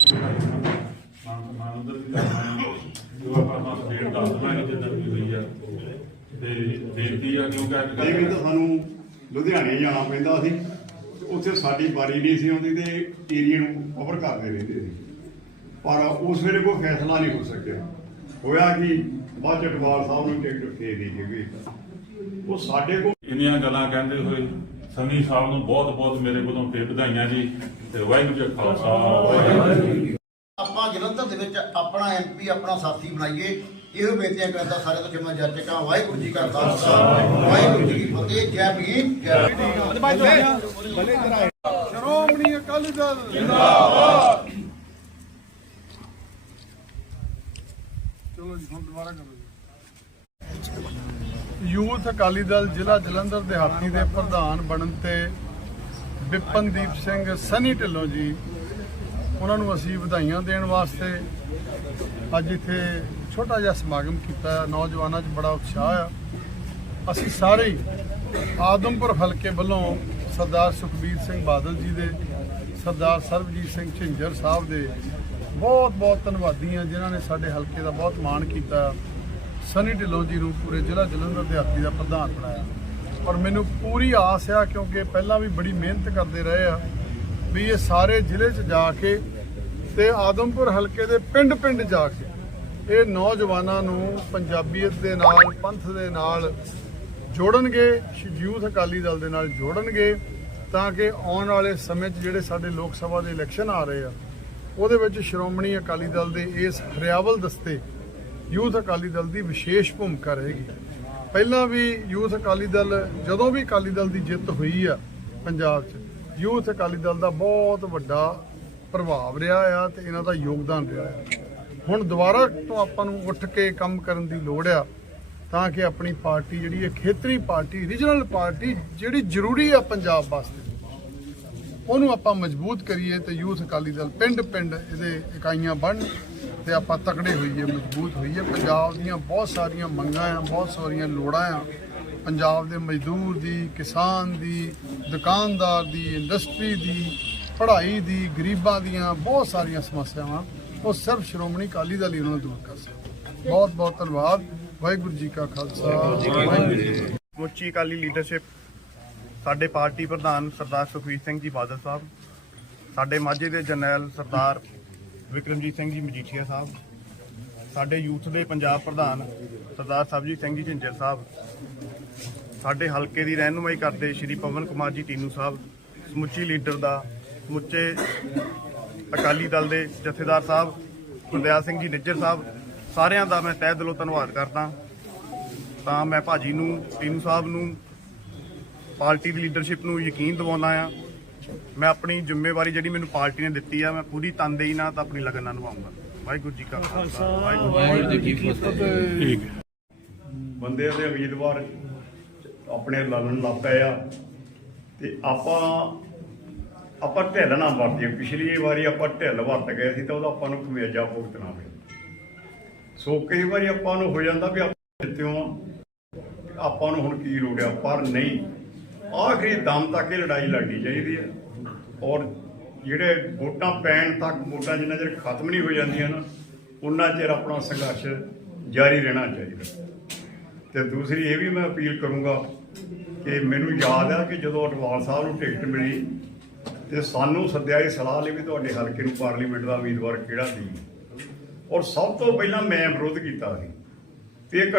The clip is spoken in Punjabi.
ਮਾਨ ਮਾਨ ਉਧਰ ਵੀ ਕਰਨਾ ਜੋ ਆਪਾਂ ਆਪਾਂ ਸਟੇਟ ਦੱਸ ਦਾਂਗੇ ਜਿੱਦਾਂ ਵੀ ਹੋਈ ਆ ਤੇ ਬੇਨਤੀ ਆ ਕਿਉਂਕਿ ਅੱਜ ਕਈ ਵਾਰੀ ਤਾਂ ਸਾਨੂੰ ਲੁਧਿਆਣੇ ਜਾਣਾ ਪੈਂਦਾ ਸੀ ਉੱਥੇ ਸਾਡੀ ਵਾਰੀ ਨਹੀਂ ਸੀ ਆਉਂਦੀ ਤੇ ਏਰੀਆ ਨੂੰ ਕਵਰ ਕਰਦੇ ਰਹਿੰਦੇ ਸੀ। ਪਰ ਉਸ ਵੇਲੇ ਕੋਈ ਫੈਸਲਾ ਨਹੀਂ ਹੋ ਸਕਿਆ। ਹੋਇਆ ਕਿ? ਬਾਅਦ ਚ ਸਾਹਿਬ ਨੂੰ ਟਿਕਟ ਦੇ ਦਿੱਤੀ ਗਈ। ਉਹ ਸਾਡੇ ਕੋਲ ਇੰਨੀਆਂ ਗੱਲਾਂ ਕਹਿੰਦੇ ਹੋਏ ਸਨੀ ਸਾਹਿਬ ਨੂੰ ਬਹੁਤ ਬਹੁਤ ਮੇਰੇ ਕੋਲੋਂ ਫੇਰ ਵਧਾਈਆਂ ਜੀ ਤੇ ਵਾਹਿਗੁਰੂ ਜੀ ਕਾ ਖਾਲਸਾ। ਵਾਹਿਗੁਰੂ ਜੀ ਕੀ ਆਪਾਂ ਜਲੰਧਰ ਦੇ ਵਿੱਚ ਆਪਣਾ ਐਮਪੀ ਆਪਣਾ ਸਾਥੀ ਬਣਾਈਏ। ਇਹੋ ਬੇਨਤੀਆਂ ਕਰਦਾ ਸਾਰੇ ਤੋਂ ਜਿਵੇਂ ਜੱਜ ਕਾ ਵਾਹਿਗੁਰੂ ਜੀ ਕਾ ਖਾਲਸਾ। ਵਾਹਿਗੁਰੂ ਜੀ ਕੀ ਫਤਿਹ। ਜੈ ਭੀਮ ਜੈ ਸ਼੍ਰੋਮਣੀ ਅਕਾਲੀ ਦਲ। ਜਿੰਦਾਬਾਦ। ਚਲੋ ਜੀ ਹੁਣ ਦੁਬਾਰਾ ਕਰੋ ਜੀ। ਯੂਥ ਅਕਾਲੀ ਦਲ ਜ਼ਿਲ੍ਹਾ ਜਲੰਧਰ ਦਿਹਾਤੀ ਦੇ ਪ੍ਰਧਾਨ ਬਣਨ ਤੇ ਵਿਪਨਦੀਪ ਸਿੰਘ ਸਨੀ ਢਿੱਲੋਂ ਜੀ, ਉਹਨਾਂ ਨੂੰ ਅਸੀਂ ਵਧਾਈਆਂ ਦੇਣ ਵਾਸਤੇ ਅੱਜ ਇੱਥੇ ਛੋਟਾ ਜਿਹਾ ਸਮਾਗਮ ਕੀਤਾ। ਹੈ ਨੌਜਵਾਨਾਂ 'ਚ ਬੜਾ ਉਤਸ਼ਾਹ ਆ। ਅਸੀਂ ਸਾਰੇ ਆਦਮਪੁਰ ਹਲਕੇ ਵੱਲੋਂ ਸਰਦਾਰ ਸੁਖਬੀਰ ਸਿੰਘ ਬਾਦਲ ਜੀ ਦੇ, ਸਰਦਾਰ ਸਰਬਜੀਤ ਸਿੰਘ ਝਿੰਜਰ ਸਾਹਿਬ ਦੇ ਬਹੁਤ ਬਹੁਤ ਧੰਨਵਾਦੀ ਹਾਂ, ਜਿਨ੍ਹਾਂ ਨੇ ਸਾਡੇ ਹਲਕੇ ਦਾ ਬਹੁਤ ਮਾਣ ਕੀਤਾ। ਸਨੀ ਢਿੱਲੋਂ ਜੀ ਨੂੰ ਪੂਰੇ ਜ਼ਿਲ੍ਹਾ ਜਲੰਧਰ ਦਿਹਾਤੀ ਦਾ ਪ੍ਰਧਾਨ ਬਣਾਇਆ। ਔਰ ਮੈਨੂੰ ਪੂਰੀ ਆਸ ਆ ਕਿਉਂਕਿ ਪਹਿਲਾਂ ਵੀ ਬੜੀ ਮਿਹਨਤ ਕਰਦੇ ਰਹੇ ਆ ਵੀ ਇਹ ਸਾਰੇ ਜ਼ਿਲ੍ਹੇ 'ਚ ਜਾ ਕੇ ਤੇ ਆਦਮਪੁਰ ਹਲਕੇ ਦੇ ਪਿੰਡ-ਪਿੰਡ ਜਾ ਕੇ ਇਹ ਨੌਜਵਾਨਾਂ ਨੂੰ ਪੰਜਾਬੀਅਤ ਦੇ ਨਾਲ, ਪੰਥ ਦੇ ਨਾਲ ਜੋੜਨਗੇ ਯੂਥ ਅਕਾਲੀ ਦਲ ਦੇ ਨਾਲ ਜੋੜਨਗੇ ਤਾਂ ਕਿ ਆਉਣ ਵਾਲੇ ਸਮੇਂ 'ਚ ਜਿਹੜੇ ਸਾਡੇ ਲੋਕ ਸਭਾ ਦੇ ਇਲੈਕਸ਼ਨ ਆ ਰਹੇ ਆ, ਉਹਦੇ ਵਿੱਚ ਸ਼੍ਰੋਮਣੀ ਅਕਾਲੀ ਦਲ ਦੇ ਇਸ ਹਰਿਆਵਲ ਦਸਤੇ ਯੂਥ ਅਕਾਲੀ ਦਲ ਦੀ ਵਿਸ਼ੇਸ਼ ਭੂਮਿਕਾ ਰਹੇਗੀ। ਪਹਿਲਾਂ ਵੀ ਯੂਥ ਅਕਾਲੀ ਦਲ, ਜਦੋਂ ਵੀ ਅਕਾਲੀ ਦਲ ਦੀ ਜਿੱਤ ਹੋਈ ਆ ਪੰਜਾਬ 'ਚ, ਯੂਥ ਅਕਾਲੀ ਦਲ ਦਾ ਬਹੁਤ ਵੱਡਾ ਪ੍ਰਭਾਵ ਰਿਹਾ ਆ ਤੇ ਇਹਨਾਂ ਦਾ ਯੋਗਦਾਨ ਰਿਹਾ ਆ। ਹੁਣ ਦੁਬਾਰਾ ਤੋਂ ਆਪਾਂ ਨੂੰ ਉੱਠ ਕੇ ਕੰਮ ਕਰਨ ਦੀ ਲੋੜ ਆ, ਤਾਂ ਕਿ ਆਪਣੀ ਪਾਰਟੀ ਜਿਹੜੀ ਹੈ, ਖੇਤਰੀ ਪਾਰਟੀ, ਰੀਜਨਲ ਪਾਰਟੀ ਜਿਹੜੀ ਜ਼ਰੂਰੀ ਆ ਪੰਜਾਬ ਵਾਸਤੇ, ਉਹਨੂੰ ਆਪਾਂ ਮਜ਼ਬੂਤ ਕਰੀਏ ਤੇ ਯੂਥ ਅਕਾਲੀ ਦਲ ਪਿੰਡ ਪਿੰਡ ਇਹਦੇ ਇਕਾਈਆਂ ਬਣ ਤੇ ਆਪਾਂ ਤਕੜੇ ਹੋਈਏ ਮਜ਼ਬੂਤ ਹੋਈਏ। ਪੰਜਾਬ ਦੀਆਂ ਬਹੁਤ ਸਾਰੀਆਂ ਮੰਗਾਂ ਆ ਬਹੁਤ ਸਾਰੀਆਂ ਲੋੜਾਂ ਆ। ਪੰਜਾਬ ਦੇ ਮਜ਼ਦੂਰ ਦੀ ਕਿਸਾਨ ਦੀ ਦੁਕਾਨਦਾਰ ਦੀ ਇੰਡਸਟਰੀ ਦੀ ਪੜ੍ਹਾਈ ਦੀ ਗਰੀਬਾਂ ਦੀਆਂ ਬਹੁਤ ਸਾਰੀਆਂ ਸਮੱਸਿਆਵਾਂ ਉਹ ਸਿਰਫ ਸ਼੍ਰੋਮਣੀ ਅਕਾਲੀ ਦਲ ਹੀ ਉਹਨਾਂ ਨੂੰ ਦੂਰ ਕਰ ਸਕਦਾ। ਬਹੁਤ ਬਹੁਤ ਧੰਨਵਾਦ। ਵਾਹਿਗੁਰੂ ਜੀ ਕਾ ਖਾਲਸਾ। ਵਾਹਿਗੁਰੂ ਜੀ ਕੀ ਫਤਿਹ। ਸਮੁੱਚੀ ਅਕਾਲੀ ਲੀਡਰਸ਼ਿਪ ਸਾਡੇ ਪਾਰਟੀ ਪ੍ਰਧਾਨ ਸਰਦਾਰ ਸੁਖਬੀਰ ਸਿੰਘ ਜੀ ਬਾਦਲ ਸਾਹਿਬ ਸਾਡੇ ਮਾਝੇ ਦੇ ਜਰਨੈਲ ਸਰਦਾਰ ਵਿਕਰਮਜੀਤ ਸਿੰਘ ਜੀ ਮਜੀਠੀਆ ਸਾਹਿਬ, ਸਾਡੇ ਯੂਥ ਦੇ ਪੰਜਾਬ ਪ੍ਰਧਾਨ ਸਰਦਾਰ ਸਰਬਜੀਤ ਸਿੰਘ ਜੀ ਝਿੰਜਰ ਸਾਹਿਬ, ਸਾਡੇ ਹਲਕੇ ਦੀ ਰਹਿਨੁਮਾਈ ਕਰਦੇ ਸ਼੍ਰੀ ਪਵਨ ਕੁਮਾਰ ਜੀ ਟੀਨੂ ਸਾਹਿਬ, ਸਮੁੱਚੀ ਲੀਡਰ ਦਾ, ਸਮੁੱਚੇ ਅਕਾਲੀ ਦਲ ਦੇ ਜਥੇਦਾਰ ਸਾਹਿਬ, ਗੁਰਦਿਆਲ ਸਿੰਘ ਜੀ ਨਿੱਜਰ ਸਾਹਿਬ, ਸਾਰਿਆਂ ਦਾ ਮੈਂ ਤਹਿ ਦਿਲੋਂ ਧੰਨਵਾਦ ਕਰਦਾ। ਤਾਂ ਮੈਂ ਭਾਜੀ ਨੂੰ, ਟੀਨੂ ਸਾਹਿਬ ਨੂੰ, ਪਾਰਟੀ ਦੀ ਲੀਡਰਸ਼ਿਪ ਨੂੰ ਯਕੀਨ ਦਿਵਾਉਣਾ ਆ ਮੈਂ ਆਪਣੀ ਜ਼ਿੰਮੇਵਾਰੀ ਜਿਹੜੀ ਮੈਨੂੰ ਪਾਰਟੀ ਨੇ ਦਿੱਤੀ ਆ ਮੈਂ ਪੂਰੀ ਤਨਦੇਹੀ ਨਾਲ ਤਾਂ ਆਪਣੀ ਲਗਨ ਨਾਲ ਨਿਭਾਉਂਗਾ ਵਾਹਿਗੁਰੂ ਜੀ ਕਾ ਖਾਲਸਾ ਵਾਹਿਗੁਰੂ ਜੀ ਕੀ ਫਤਿਹ। ਠੀਕ ਹੈ ਬੰਦੇ ਦੇ ਉਮੀਦਵਾਰ ਆਪਣੇ ਲੜਨ ਲੱਗ ਪਏ ਆ ਤੇ ਆਪਾਂ ਆਪਾਂ ਢਿੱਲ ਨਾ ਵਰਤੀਏ। ਪਿਛਲੀ ਵਾਰੀ ਆਪਾਂ ਢਿੱਲ ਵਰਤ ਗਏ ਸੀ ਤਾਂ ਉਹਦਾ ਆਪਾਂ ਨੂੰ ਖਮਿਆਜਾ ਭੁਗਤਣਾ ਪਿਆ ਸੋ ਕਈ ਵਾਰੀ ਆਪਾਂ ਨੂੰ ਹੋ ਜਾਂਦਾ ਵੀ ਆਪਾਂ ਜਿੱਤਿਓ ਆਪਾਂ ਨੂੰ ਹੁਣ ਕੀ ਲੋੜ ਆ? ਪਰ ਨਹੀਂ ਆਖਰੀ ਦਮ ਤੱਕ ਇਹ ਲੜਾਈ ਲੜਨੀ ਚਾਹੀਦੀ ਹੈ। ਔਰ ਜਿਹੜੇ ਵੋਟਾਂ ਪੈਣ ਤੱਕ ਵੋਟਾਂ ਜਿੰਨਾ ਚਿਰ ਖਤਮ ਨਹੀਂ ਹੋ ਜਾਂਦੀਆਂ ਨਾ, ਉਹਨਾਂ ਚਿਰ ਆਪਣਾ ਸੰਘਰਸ਼ ਜਾਰੀ ਰਹਿਣਾ ਚਾਹੀਦਾ। ਤੇ ਦੂਸਰੀ ਇਹ ਵੀ ਮੈਂ ਅਪੀਲ ਕਰੂੰਗਾ ਕਿ ਮੈਨੂੰ ਯਾਦ ਆ ਕਿ ਜਦੋਂ ਅਟਵਾਲ ਸਾਹਿਬ ਨੂੰ ਟਿਕਟ ਮਿਲੀ ਤੇ ਸਾਨੂੰ ਸੱਦਿਆ ਇਹ ਸਲਾਹ ਲਈ ਵੀ ਤੁਹਾਡੇ ਹਲਕੇ ਨੂੰ ਪਾਰਲੀਮੈਂਟ ਦਾ ਉਮੀਦਵਾਰ ਕਿਹੜਾ ਦੀ ਔਰ ਸਭ ਤੋਂ ਪਹਿਲਾਂ ਮੈਂ ਵਿਰੋਧ ਕੀਤਾ ਸੀ ਤੇ ਇਹ